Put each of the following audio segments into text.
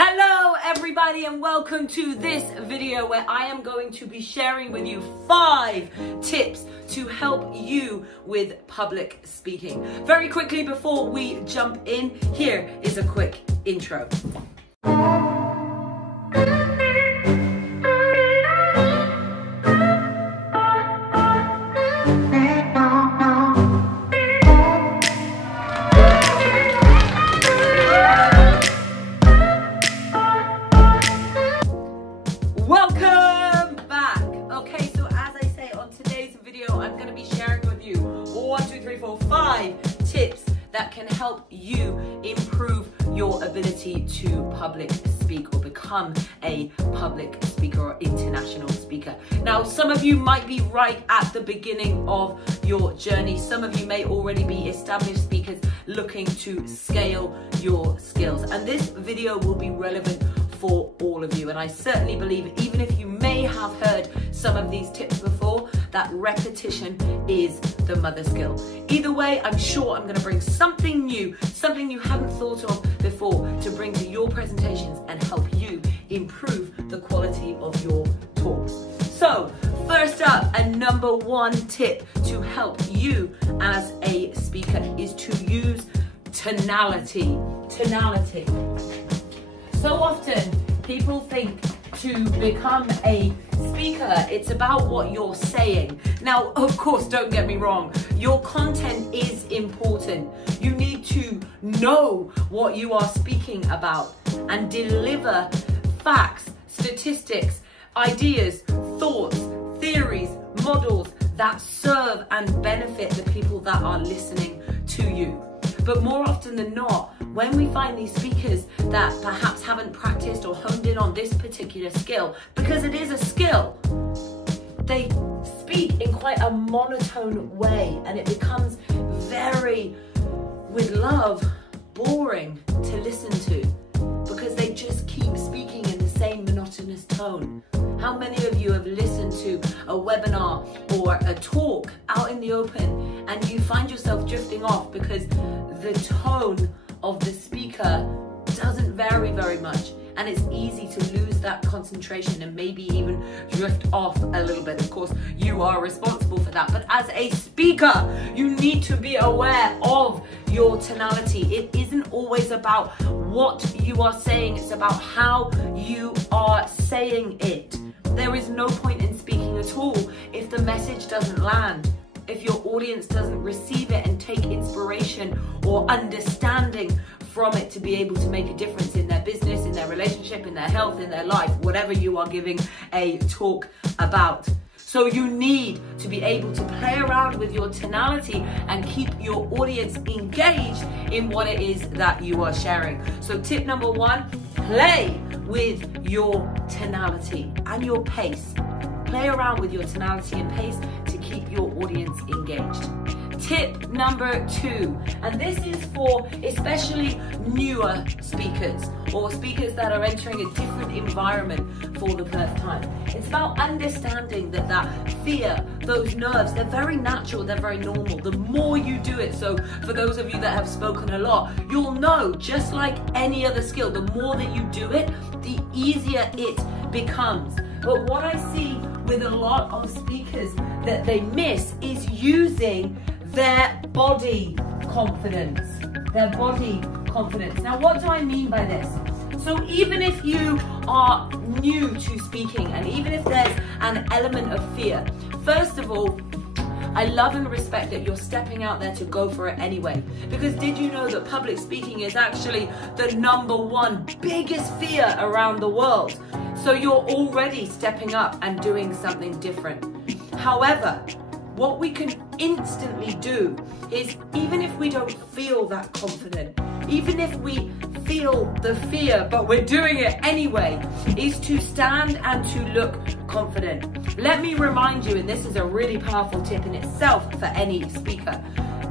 Hello everybody and welcome to this video where I am going to be sharing with you 5 tips to help you with public speaking. Very quickly before we jump in, here is a quick intro. Welcome back. Okay, so as I say on today's video, I'm going to be sharing with you 5 tips that can help you improve your ability to public speak or become a public speaker or international speaker. Now, some of you might be right at the beginning of your journey. Some of you may already be established speakers looking to scale your skills. And this video will be relevant for all of you. And I certainly believe, even if you may have heard some of these tips before, that repetition is the mother skill. Either way, I'm sure I'm going to bring something new, something you hadn't thought of before, to bring to your presentations and help you improve the quality of your talks. So, first up, a number 1 tip to help you as a speaker is to use tonality. Tonality. So often people think to become a speaker, it's about what you're saying. Now, of course, don't get me wrong, your content is important. You need to know what you are speaking about and deliver facts, statistics, ideas, thoughts, theories, models that serve and benefit the people that are listening to you. But more often than not, when we find these speakers that perhaps haven't practiced or honed in on this particular skill, because it is a skill, they speak in quite a monotone way and it becomes very, with love, boring to listen to because they just keep speaking in the same monotonous tone. How many of you have listened to a webinar or a talk out in the open and you find yourself drifting off because the tone of the speaker doesn't vary very much, and it's easy to lose that concentration and maybe even drift off a little bit? Of course, you are responsible for that, but as a speaker, you need to be aware of your tonality. It isn't always about what you are saying, it's about how you are saying it. There is no point in speaking at all if the message doesn't land, if your audience doesn't receive it and take inspiration or understanding from it to be able to make a difference in their business, in their relationship, in their health, in their life, whatever you are giving a talk about. So you need to be able to play around with your tonality and keep your audience engaged in what it is that you are sharing. So tip number 1, play with your tonality and your pace. Play around with your tonality and pace to keep your audience engaged. Tip number 2, and this is for especially newer speakers or speakers that are entering a different environment for the first time. It's about understanding that fear, those nerves, they're very natural, they're very normal. The more you do it, so for those of you that have spoken a lot, you'll know, just like any other skill, the more that you do it, the easier it becomes. But what I see with a lot of speakers that they miss is using their body confidence. Their body confidence. Now, what do I mean by this? So even if you are new to speaking and even if there's an element of fear, first of all, I love and respect that you're stepping out there to go for it anyway. Because did you know that public speaking is actually the number 1 biggest fear around the world? So you're already stepping up and doing something different. However, what we can instantly do is, even if we don't feel that confident, even if we feel the fear, but we're doing it anyway, is to stand and to look confident. Let me remind you, and this is a really powerful tip in itself for any speaker,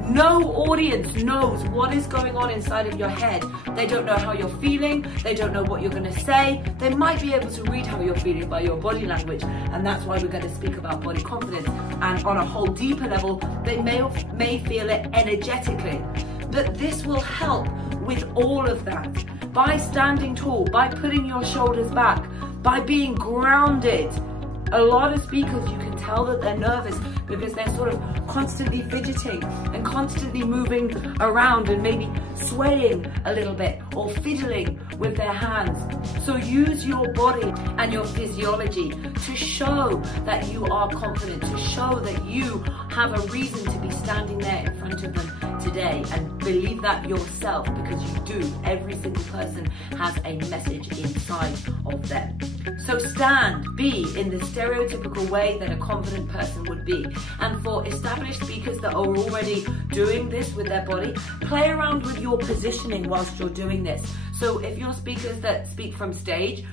no audience knows what is going on inside of your head. They don't know how you're feeling, they don't know what you're going to say. They might be able to read how you're feeling by your body language, and that's why we're going to speak about body confidence. And on a whole deeper level, they may feel it energetically. But this will help with all of that. by standing tall, by putting your shoulders back, by being grounded. A lot of speakers, you can tell that they're nervous because they're sort of constantly fidgeting and constantly moving around and maybe swaying a little bit or fiddling with their hands. So use your body and your physiology to show that you are confident, to show that you have a reason to be standing there in front of them today, and believe that yourself, because you do. Every single person has a message inside of them. So stand, be in the stereotypical way that a confident person would be. And for established speakers that are already doing this with their body, play around with your positioning whilst you're doing this. So if you're speakers that speak from stage,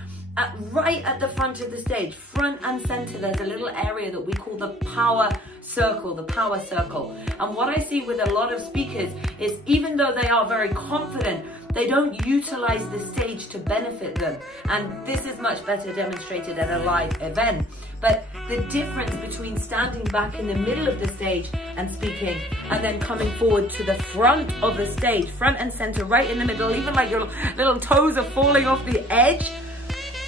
right at the front of the stage, front and center, there's a little area that we call the power circle, And what I see with a lot of speakers is, even though they are very confident, they don't utilize the stage to benefit them. And this is much better demonstrated at a live event. But the difference between standing back in the middle of the stage and speaking, and then coming forward to the front of the stage, front and center, right in the middle, even like your little toes are falling off the edge,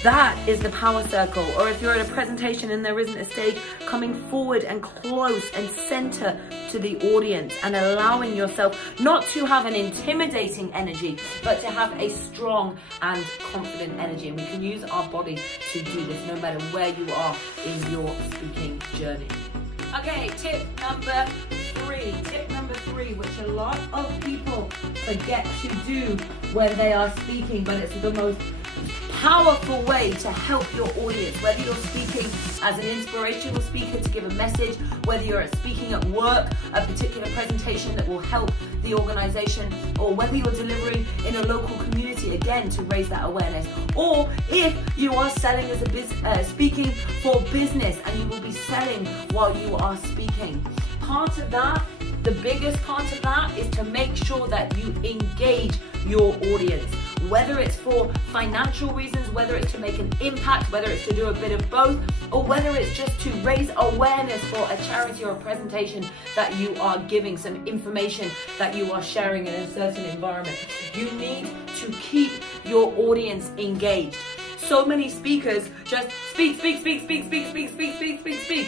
that is the power circle. Or if you're at a presentation and there isn't a stage, coming forward and close and center to the audience and allowing yourself not to have an intimidating energy, but to have a strong and confident energy. And we can use our body to do this no matter where you are in your speaking journey. Okay, tip number three, which a lot of people forget to do when they are speaking, but it's the most powerful way to help your audience, whether you're speaking as an inspirational speaker to give a message, whether you're speaking at work, a particular presentation that will help the organization, or whether you're delivering in a local community, again, to raise that awareness, or if you are selling as a speaking for business and you will be selling while you are speaking. Part of that, the biggest part of that, is to make sure that you engage your audience, whether it's for financial reasons, whether it's to make an impact, whether it's to do a bit of both, or whether it's just to raise awareness for a charity or a presentation that you are giving, some information that you are sharing in a certain environment. You need to keep your audience engaged. So many speakers just speak, a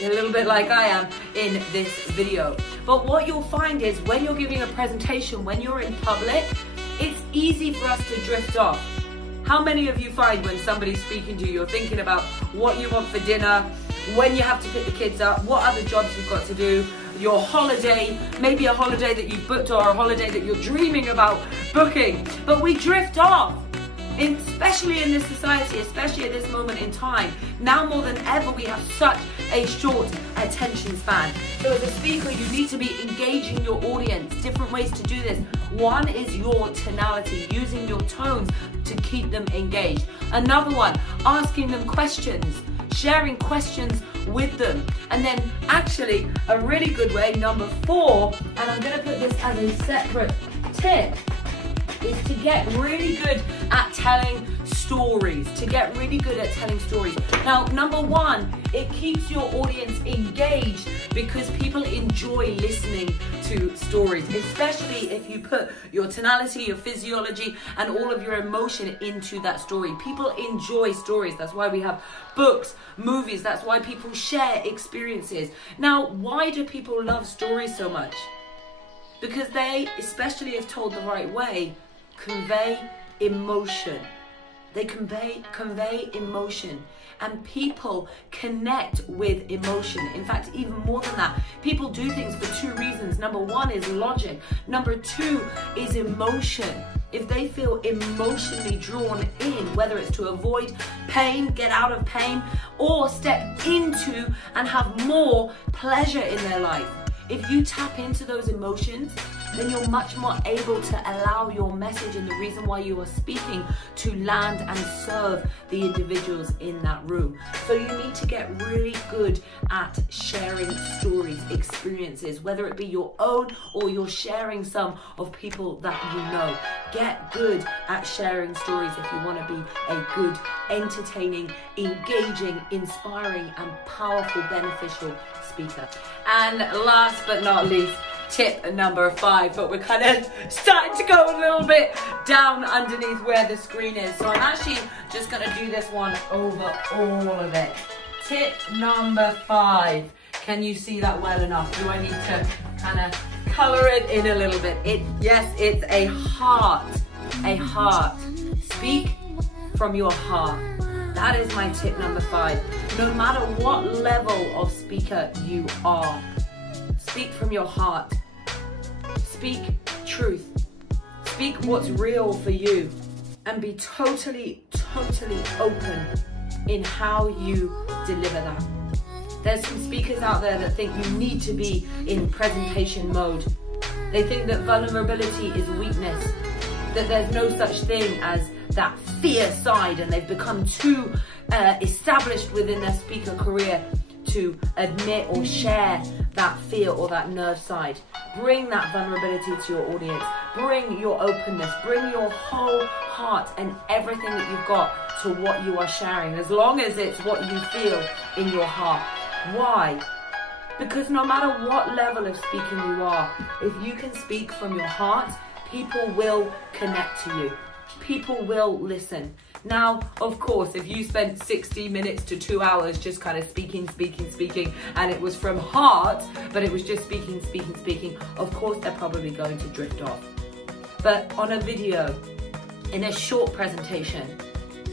little bit like I am in this video. But what you'll find is, when you're giving a presentation, when you're in public, it's easy for us to drift off. How many of you find when somebody's speaking to you, you're thinking about what you want for dinner, when you have to pick the kids up, what other jobs you've got to do, your holiday, maybe a holiday that you've booked or a holiday that you're dreaming about booking. But we drift off, especially in this society, especially at this moment in time. Now more than ever, we have such a short attention span. So as a speaker, you need to be engaging your audience. Different ways to do this. One is your tonality, using your tones to keep them engaged. Another one, asking them questions, sharing questions with them. And then actually a really good way, number 4, and I'm going to put this as a separate tip, is to get really good at telling stories, Now, number 1, it keeps your audience engaged because people enjoy listening to stories, especially if you put your tonality, your physiology, and all of your emotion into that story. People enjoy stories. That's why we have books, movies. That's why people share experiences. Now, why do people love stories so much? Because they, especially if told the right way, convey emotion. They convey emotion, and people connect with emotion. In fact, even more than that, people do things for 2 reasons. Number 1 is logic. Number 2 is emotion. If they feel emotionally drawn in, whether it's to avoid pain, get out of pain, or step into and have more pleasure in their life. If you tap into those emotions, then you're much more able to allow your message and the reason why you are speaking to land and serve the individuals in that room. So you need to get really good at sharing stories, experiences, whether it be your own or you're sharing some of people that you know. Get good at sharing stories if you want to be a good, entertaining, engaging, inspiring, and powerful, beneficial speaker. And last but not least, tip number 5, but we're kind of starting to go a little bit down underneath where the screen is. So I'm actually just going to do this one over all of it. Tip number 5. Can you see that well enough? Do I need to kind of color it in a little bit? Yes, it's a heart. A heart. Speak from your heart. That is my tip number 5. No matter what level of speaker you are, speak from your heart. Speak truth. Speak what's real for you. And be totally, totally open in how you deliver that. There's some speakers out there that think you need to be in presentation mode. They think that vulnerability is weakness, that there's no such thing as that fear side, and they've become too established within their speaker career to admit or share that fear or that nerve side. Bring that vulnerability to your audience. Bring your openness. Bring your whole heart and everything that you've got to what you are sharing, as long as it's what you feel in your heart. Why? Because no matter what level of speaking you are, if you can speak from your heart, people will connect to you. People will listen. Now, of course, if you spent 60 minutes to 2 hours just kind of speaking, and it was from heart, but it was just speaking, of course they're probably going to drift off. But on a video, in a short presentation,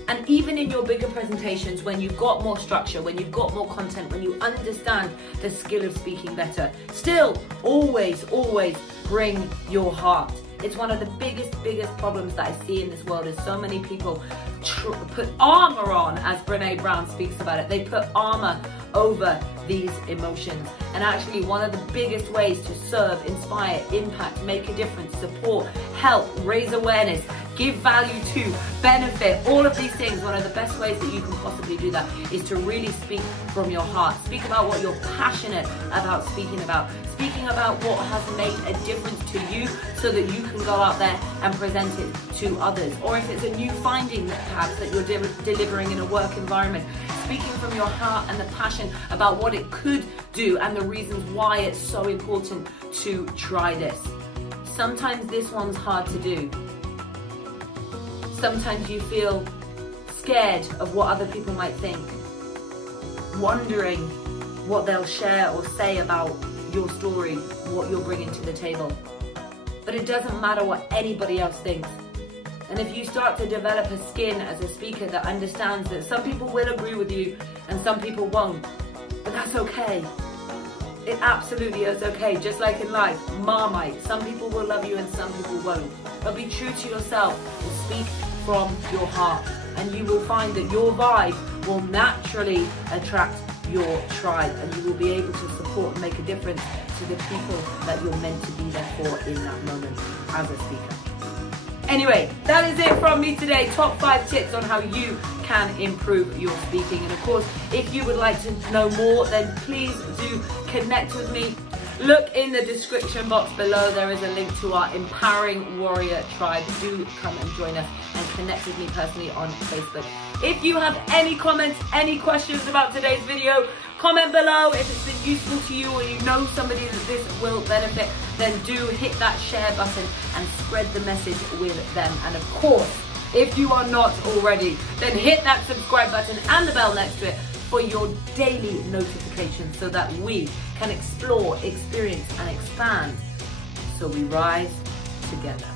and even in your bigger presentations, when you've got more structure, when you've got more content, when you understand the skill of speaking better, still always bring your heart. It's one of the biggest problems that I see in this world is so many people put armor on, as Brené Brown speaks about it. They put armor over these emotions. And actually one of the biggest ways to serve, inspire, impact, make a difference, support, help, raise awareness, give value to, benefit, all of these things, one of the best ways that you can possibly do that is to really speak from your heart. Speak about what you're passionate about speaking about. Speaking about what has made a difference to you so that you can go out there and present it to others. Or if it's a new finding that perhaps that you're delivering in a work environment, speaking from your heart and the passion about what it could do and the reasons why it's so important to try this. Sometimes this one's hard to do. Sometimes you feel scared of what other people might think, wondering what they'll share or say about your story, what you're bringing to the table. But it doesn't matter what anybody else thinks. And if you start to develop a skin as a speaker that understands that some people will agree with you and some people won't, but that's okay. It absolutely is okay, just like in life, Marmite. Some people will love you and some people won't. But be true to yourself and speak from your heart. And you will find that your vibe will naturally attract your tribe, and you will be able to support and make a difference to the people that you're meant to be there for in that moment as a speaker. Anyway, that is it from me today. Top 5 tips on how you can improve your speaking. And of course, if you would like to know more, then please do connect with me. Look in the description box below. There is a link to our Empowering Warrior Tribe. Do come and join us and connect with me personally on Facebook. If you have any comments, any questions about today's video, comment below. If it's been useful to you or you know somebody that this will benefit, then do hit that share button and spread the message with them. And of course, if you are not already, then hit that subscribe button and the bell next to it for your daily notifications so that we can explore, experience and expand so we rise together.